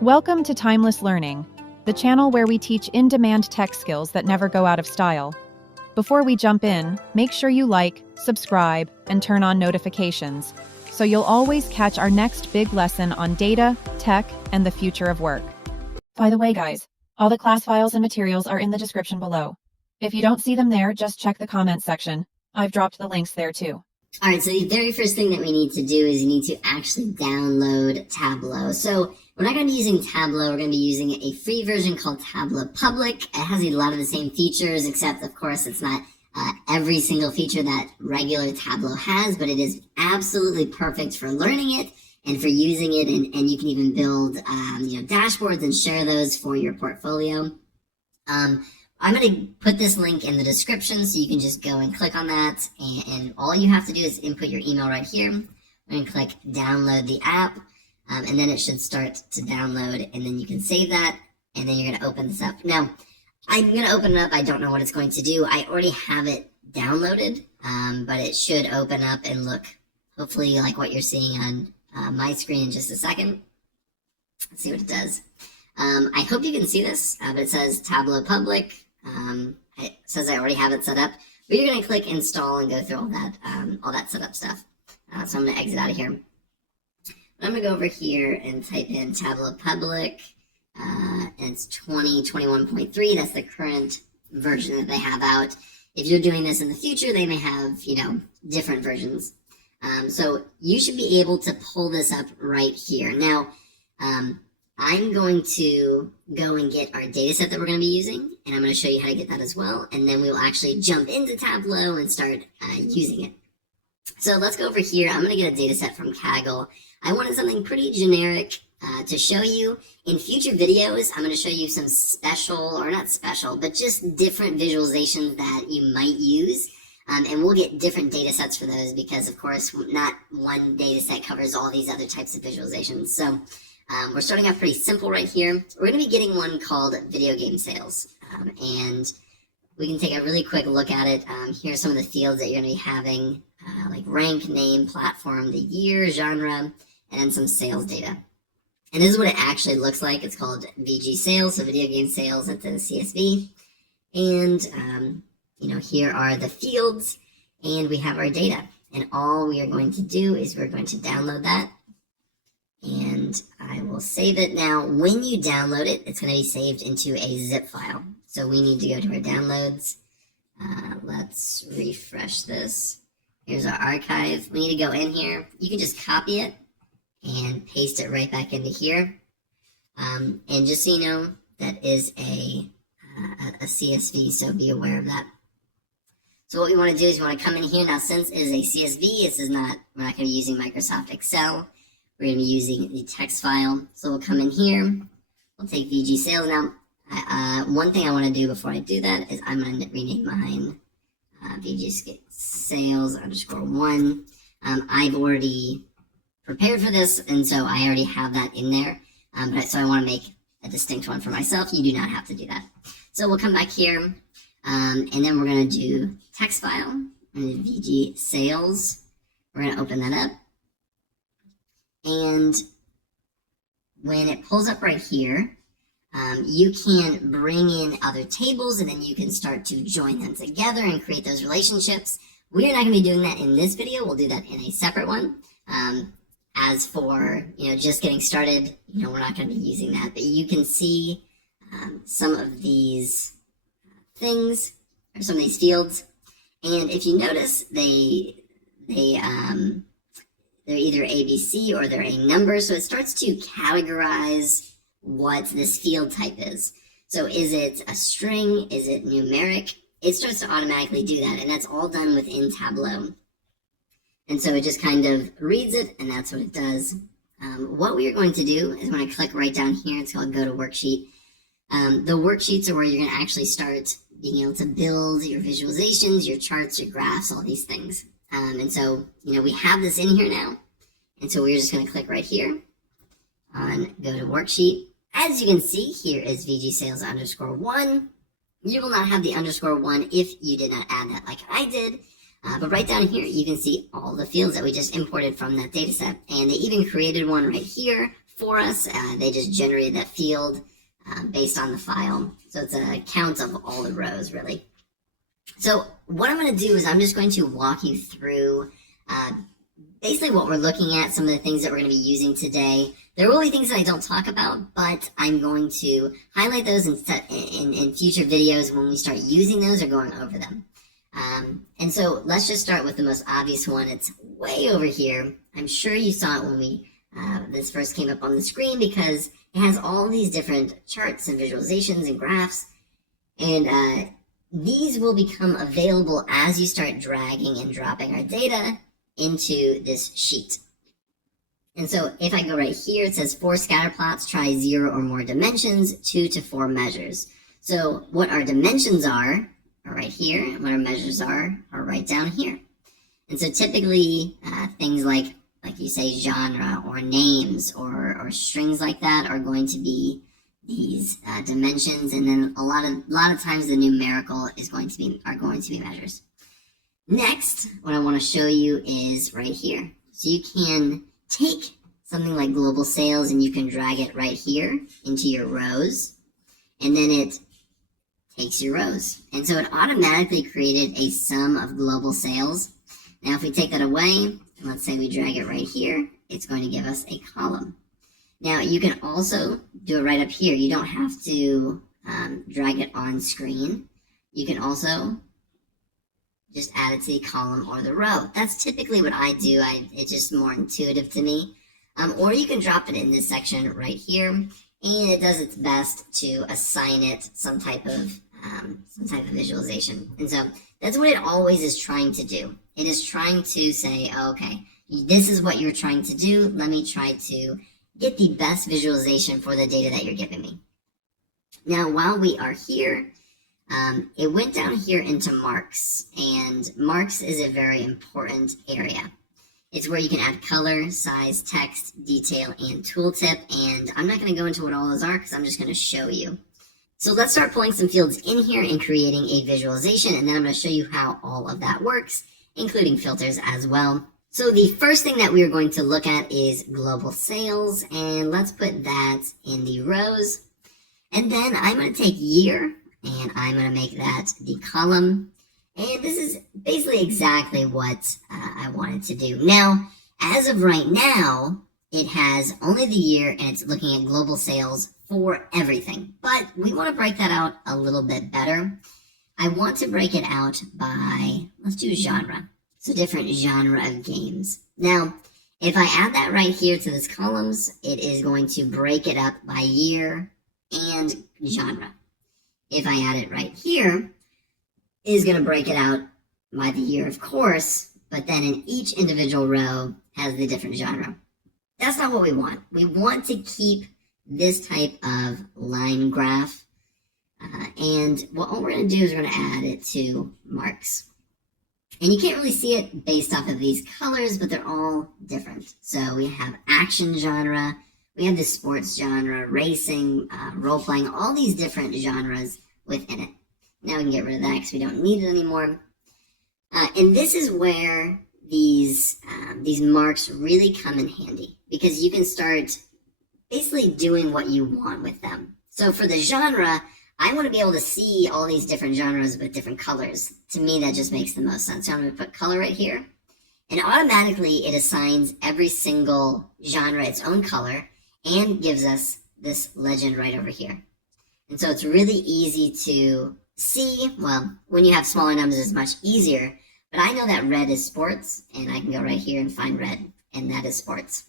Welcome to Timeless Learning, the channel where we teach in-demand tech skills that never go out of style. Before we jump in, make sure you like, subscribe, and turn on notifications, so you'll always catch our next big lesson on data, tech, and the future of work. By the way, guys, all the class files and materials are in the description below. If you don't see them there, just check the comments section. I've dropped the links there too. All right, so the very first thing that we need to do is you need to actually download Tableau. So we're not going to be using Tableau. We're going to be using a free version called Tableau Public. It has a lot of the same features, except, of course, it's not every single feature that regular Tableau has, but it is absolutely perfect for learning it and for using it, and you can even build dashboards and share those for your portfolio. I'm going to put this link in the description so you can just go and click on that, and all you have to do is input your email right here. I'm going to click download the app, and then it should start to download, and then you can save that, and then you're going to open this up. Now, I'm going to open it up. I don't know what it's going to do. I already have it downloaded, but it should open up and look hopefully like what you're seeing on my screen in just a second. Let's see what it does. I hope you can see this, but it says Tableau Public. It says I already have it set up, but you're going to click install and go through all that setup stuff. So I'm going to exit out of here. I'm going to go over here and type in Tableau Public, and it's 2021.3. That's the current version that they have out. If you're doing this in the future, they may have, different versions. So you should be able to pull this up right here. Now, I'm going to go and get our data set that we're going to be using, and I'm going to show you how to get that as well, and then we'll actually jump into Tableau and start using it. So let's go over here. I'm going to get a data set from Kaggle. I wanted something pretty generic to show you. In future videos, I'm going to show you some special, or not special, but just different visualizations that you might use, and we'll get different data sets for those because, of course, not one data set covers all these other types of visualizations. So we're starting off pretty simple right here. We're going to be getting one called video game sales, and we can take a really quick look at it. Here are some of the fields that you're going to be having, like rank, name, platform, the year, genre, and then some sales data. And this is what it actually looks like. It's called VG sales, so video game sales at the CSV. And, here are the fields, and we have our data. And all we are going to do is we're going to download that. And I will save it. Now, when you download it, it's going to be saved into a zip file. So we need to go to our downloads. Let's refresh this. Here's our archive. We need to go in here. You can just copy it and paste it right back into here. And just so you know, that is a CSV, so be aware of that. So what we want to do is we want to come in here. Now, since it is a CSV, we're not going to be using Microsoft Excel. We're going to be using the text file. So we'll come in here. We'll take VG sales. Now, one thing I want to do before I do that is I'm going to rename mine VG sales _1. I've already prepared for this, and so I already have that in there. So I want to make a distinct one for myself. You do not have to do that. So we'll come back here, and then we're going to do text file, and VG sales. We're going to open that up. And when it pulls up right here, you can bring in other tables, and then you can start to join them together and create those relationships. We're not going to be doing that in this video. We'll do that in a separate one. As for, just getting started, we're not going to be using that. But you can see some of these things, or some of these fields. And if you notice, they're either ABC or they're a number, so it starts to categorize what this field type is. So is it a string? Is it numeric? It starts to automatically do that, and that's all done within Tableau. And so it just kind of reads it, and that's what it does. What we are going to do is when I click right down here, it's called Go to Worksheet. The worksheets are where you're going to actually start being able to build your visualizations, your charts, your graphs, all these things. And so, we have this in here now. And so we're just going to click right here on Go to Worksheet. As you can see, here is VG sales _1. You will not have the _1 if you did not add that like I did. But right down here, you can see all the fields that we just imported from that data set. And they even created one right here for us. They just generated that field based on the file. So it's a count of all the rows, really. So what I'm going to do is I'm just going to walk you through basically what we're looking at, some of the things that we're going to be using today. There will be things that I don't talk about, but I'm going to highlight those in future videos when we start using those or going over them. And so let's just start with the most obvious one. It's way over here. I'm sure you saw it when this first came up on the screen, because it has all these different charts and visualizations and graphs. And these will become available as you start dragging and dropping our data into this sheet. And so if I go right here, it says 4 scatter plots, try 0 or more dimensions, 2 to 4 measures. So what our dimensions are right here, and what our measures are right down here. And so typically things like you say genre or names or strings like that are going to be these dimensions, and then a lot of times the numerical are going to be measures. Next, what I want to show you is right here. So you can take something like global sales and you can drag it right here into your rows, and then it takes your rows. And so it automatically created a sum of global sales. Now if we take that away, and let's say we drag it right here, it's going to give us a column. Now you can also do it right up here. You don't have to drag it on screen. You can also just add it to the column or the row. That's typically what I do. It's just more intuitive to me. Or you can drop it in this section right here, and it does its best to assign it some type of visualization. And so that's what it always is trying to do. It is trying to say, oh, okay, this is what you're trying to do. Let me try to get the best visualization for the data that you're giving me. Now, while we are here, it went down here into marks, and marks is a very important area. It's where you can add color, size, text, detail, and tooltip, and I'm not going to go into what all those are because I'm just going to show you. So let's start pulling some fields in here and creating a visualization, and then I'm going to show you how all of that works, including filters as well. So the first thing that we are going to look at is global sales, and let's put that in the rows. And then I'm going to take year, and I'm going to make that the column. And this is basically exactly what I wanted to do. Now, as of right now, it has only the year, and it's looking at global sales for everything. But we want to break that out a little bit better. I want to break it out by, let's do genre. So different genre of games. Now, if I add that right here to this columns, it is going to break it up by year and genre. If I add it right here, it is going to break it out by the year, of course, but then in each individual row has the different genre. That's not what we want. We want to keep this type of line graph, and all we're going to do is we're going to add it to marks. And you can't really see it based off of these colors, but they're all different. So we have action genre, we have the sports genre, racing, role-playing, all these different genres within it. Now we can get rid of that because we don't need it anymore. And this is where these marks really come in handy, because you can start basically doing what you want with them. So for the genre, I want to be able to see all these different genres with different colors. To me, that just makes the most sense. So I'm going to put color right here, and automatically it assigns every single genre its own color and gives us this legend right over here. And so it's really easy to see. Well, when you have smaller numbers, it's much easier, but I know that red is sports, and I can go right here and find red, and that is sports.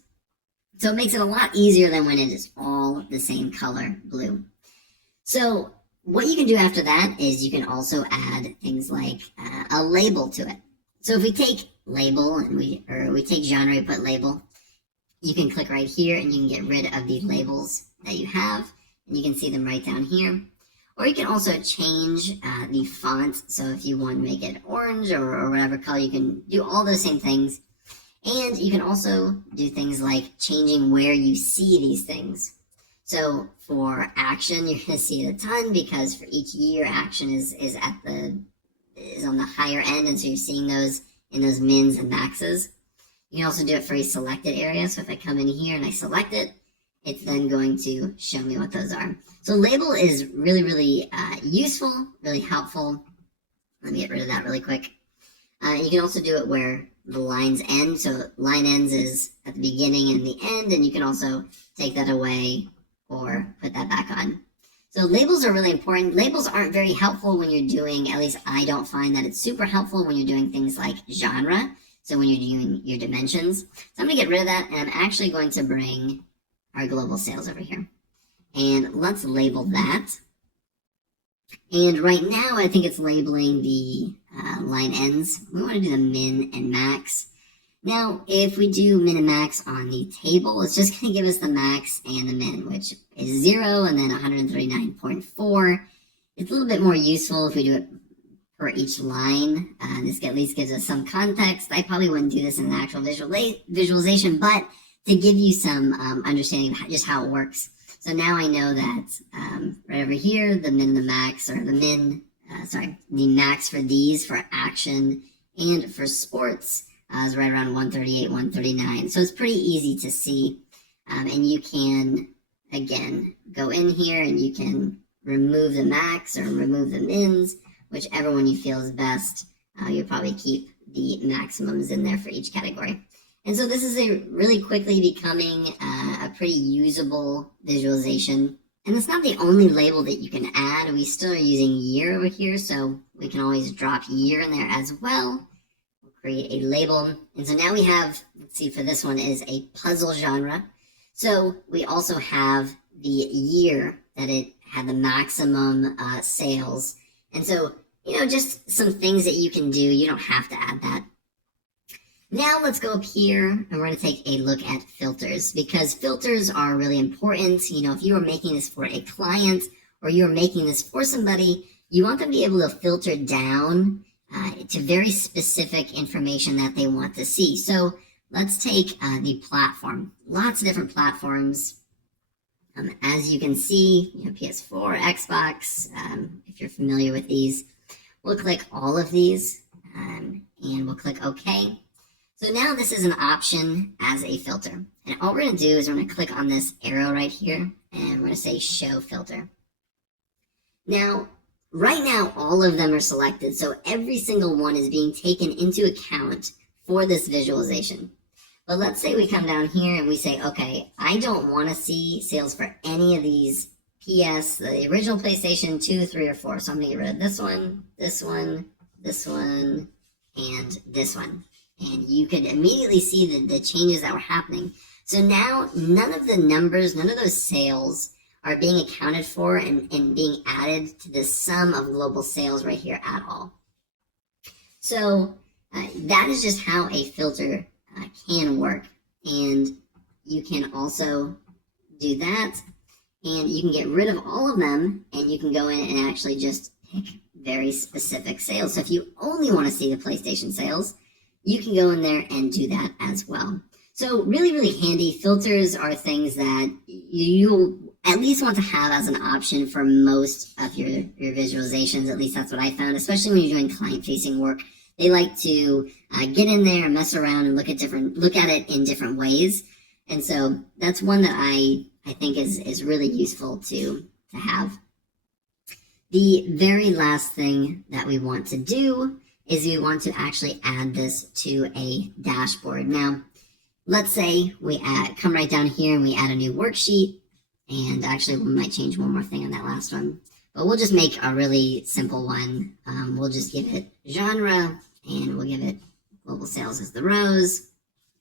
So it makes it a lot easier than when it is all the same color, blue. So what you can do after that is you can also add things like a label to it. So if we take label and we take genre and put label, you can click right here and you can get rid of the labels that you have, and you can see them right down here. Or you can also change the font. So if you want to make it orange or whatever color, you can do all those same things. And you can also do things like changing where you see these things. So for action, you're going to see it a ton, because for each year, action is on the higher end, and so you're seeing those in those mins and maxes. You can also do it for a selected area. So if I come in here and I select it, it's then going to show me what those are. So label is really, really useful, really helpful. Let me get rid of that really quick. You can also do it where the lines end. So line ends is at the beginning and the end, and you can also take that away or put that back on. So labels are really important. Labels aren't very helpful when you're doing, at least I don't find that it's super helpful when you're doing things like genre. So when you're doing your dimensions. So I'm going to get rid of that, and I'm actually going to bring our global sales over here. And let's label that. And right now, I think it's labeling the line ends. We want to do the min and max. Now, if we do min and max on the table, it's just going to give us the max and the min, which is 0 and then 139.4. It's a little bit more useful if we do it per each line. This at least gives us some context. I probably wouldn't do this in an actual visualization, but to give you some understanding of just how it works. So now I know that right over here, the min and the max, or the max for these for action and for sports is right around 138, 139. So it's pretty easy to see. And you can, again, go in here and you can remove the max or remove the mins, whichever one you feel is best. You'll probably keep the maximums in there for each category. And so this is a really quickly becoming a pretty usable visualization. And it's not the only label that you can add. We still are using year over here, so we can always drop year in there as well. We'll create a label. And so now we have, let's see, for this one is a puzzle genre. So we also have the year that it had the maximum sales. And so, just some things that you can do. You don't have to add that. Now let's go up here and we're going to take a look at filters, because filters are really important. If you are making this for a client or you are making this for somebody, you want them to be able to filter down to very specific information that they want to see. So let's take the platform. Lots of different platforms. As you can see, PS4, Xbox, if you're familiar with these, we'll click all of these and we'll click OK. So now this is an option as a filter. And all we're going to do is we're going to click on this arrow right here, and we're going to say show filter. Now, right now, all of them are selected. So every single one is being taken into account for this visualization. But let's say we come down here and we say, okay, I don't want to see sales for any of these PS, the original PlayStation 2, 3, or 4. So I'm going to get rid of this one, this one, this one, and this one. And you could immediately see the changes that were happening. So now none of the numbers, none of those sales are being accounted for and being added to the sum of global sales right here at all. So that is just how a filter can work. And you can also do that. And you can get rid of all of them, and you can go in and actually just pick very specific sales. So if you only want to see the PlayStation sales, you can go in there and do that as well. So really, really handy. Filters are things that you'll at least want to have as an option for most of your visualizations. At least that's what I found, especially when you're doing client-facing work. They like to get in there and mess around and look at it in different ways. And so that's one that I think is really useful to have. The very last thing that we want to do is we want to actually add this to a dashboard. Now, let's say we come right down here and we add a new worksheet, and actually we might change one more thing on that last one, but we'll just make a really simple one. We'll just give it genre, and we'll give it global sales as the rows.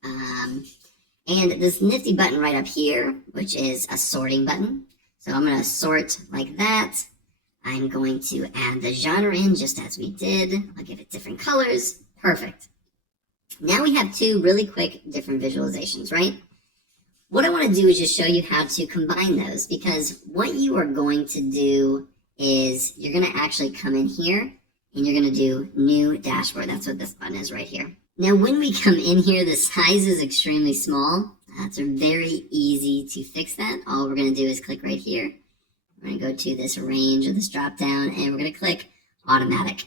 And this nifty button right up here, which is a sorting button. So I'm going to sort like that. I'm going to add the genre in just as we did. I'll give it different colors. Perfect. Now we have two really quick different visualizations, right? What I want to do is just show you how to combine those, because what you are going to do is you're going to actually come in here and you're going to do new dashboard. That's what this button is right here. Now, when we come in here, the size is extremely small. It's very easy to fix that. All we're going to do is click right here. We're going to go to this range or this drop down, and we're going to click automatic.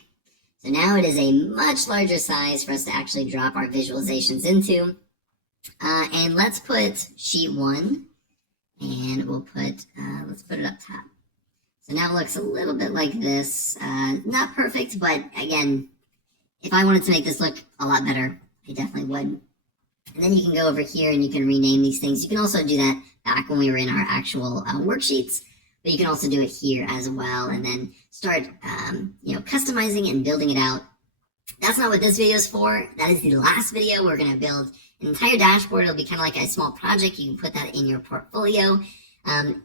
So now it is a much larger size for us to actually drop our visualizations into. And let's put sheet 1 and we'll put, let's put it up top. So now it looks a little bit like this. Not perfect, but again, if I wanted to make this look a lot better, I definitely would. And then you can go over here and you can rename these things. You can also do that back when we were in our actual worksheets, but you can also do it here as well, and then start, customizing and building it out. That's not what this video is for. That is the last video. We're going to build an entire dashboard. It'll be kind of like a small project. You can put that in your portfolio.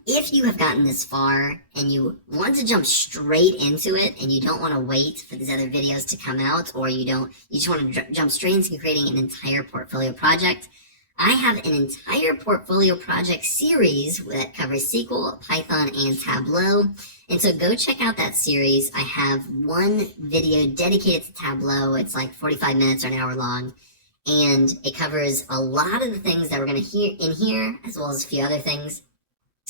If you have gotten this far and you want to jump straight into it and you don't want to wait for these other videos to come out, or you just want to jump straight into creating an entire portfolio project, I have an entire portfolio project series that covers SQL, Python, and Tableau. And so go check out that series. I have one video dedicated to Tableau. It's like 45 minutes or an hour long. And it covers a lot of the things that we're going to hear in here, as well as a few other things.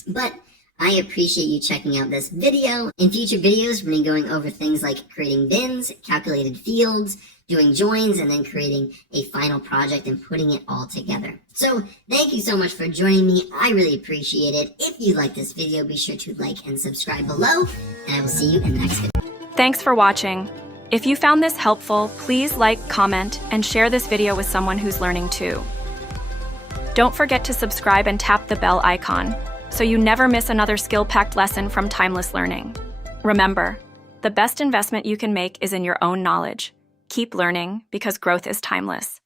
But I appreciate you checking out this video. In future videos, we're going to be going over things like creating bins, calculated fields, doing joins, and then creating a final project and putting it all together. So thank you so much for joining me. I really appreciate it. If you like this video, be sure to like and subscribe below, and I will see you in the next video. Thanks for watching. If you found this helpful, please like, comment, and share this video with someone who's learning too. Don't forget to subscribe and tap the bell icon so you never miss another skill-packed lesson from Timeless Learning. Remember, the best investment you can make is in your own knowledge. Keep learning because growth is timeless.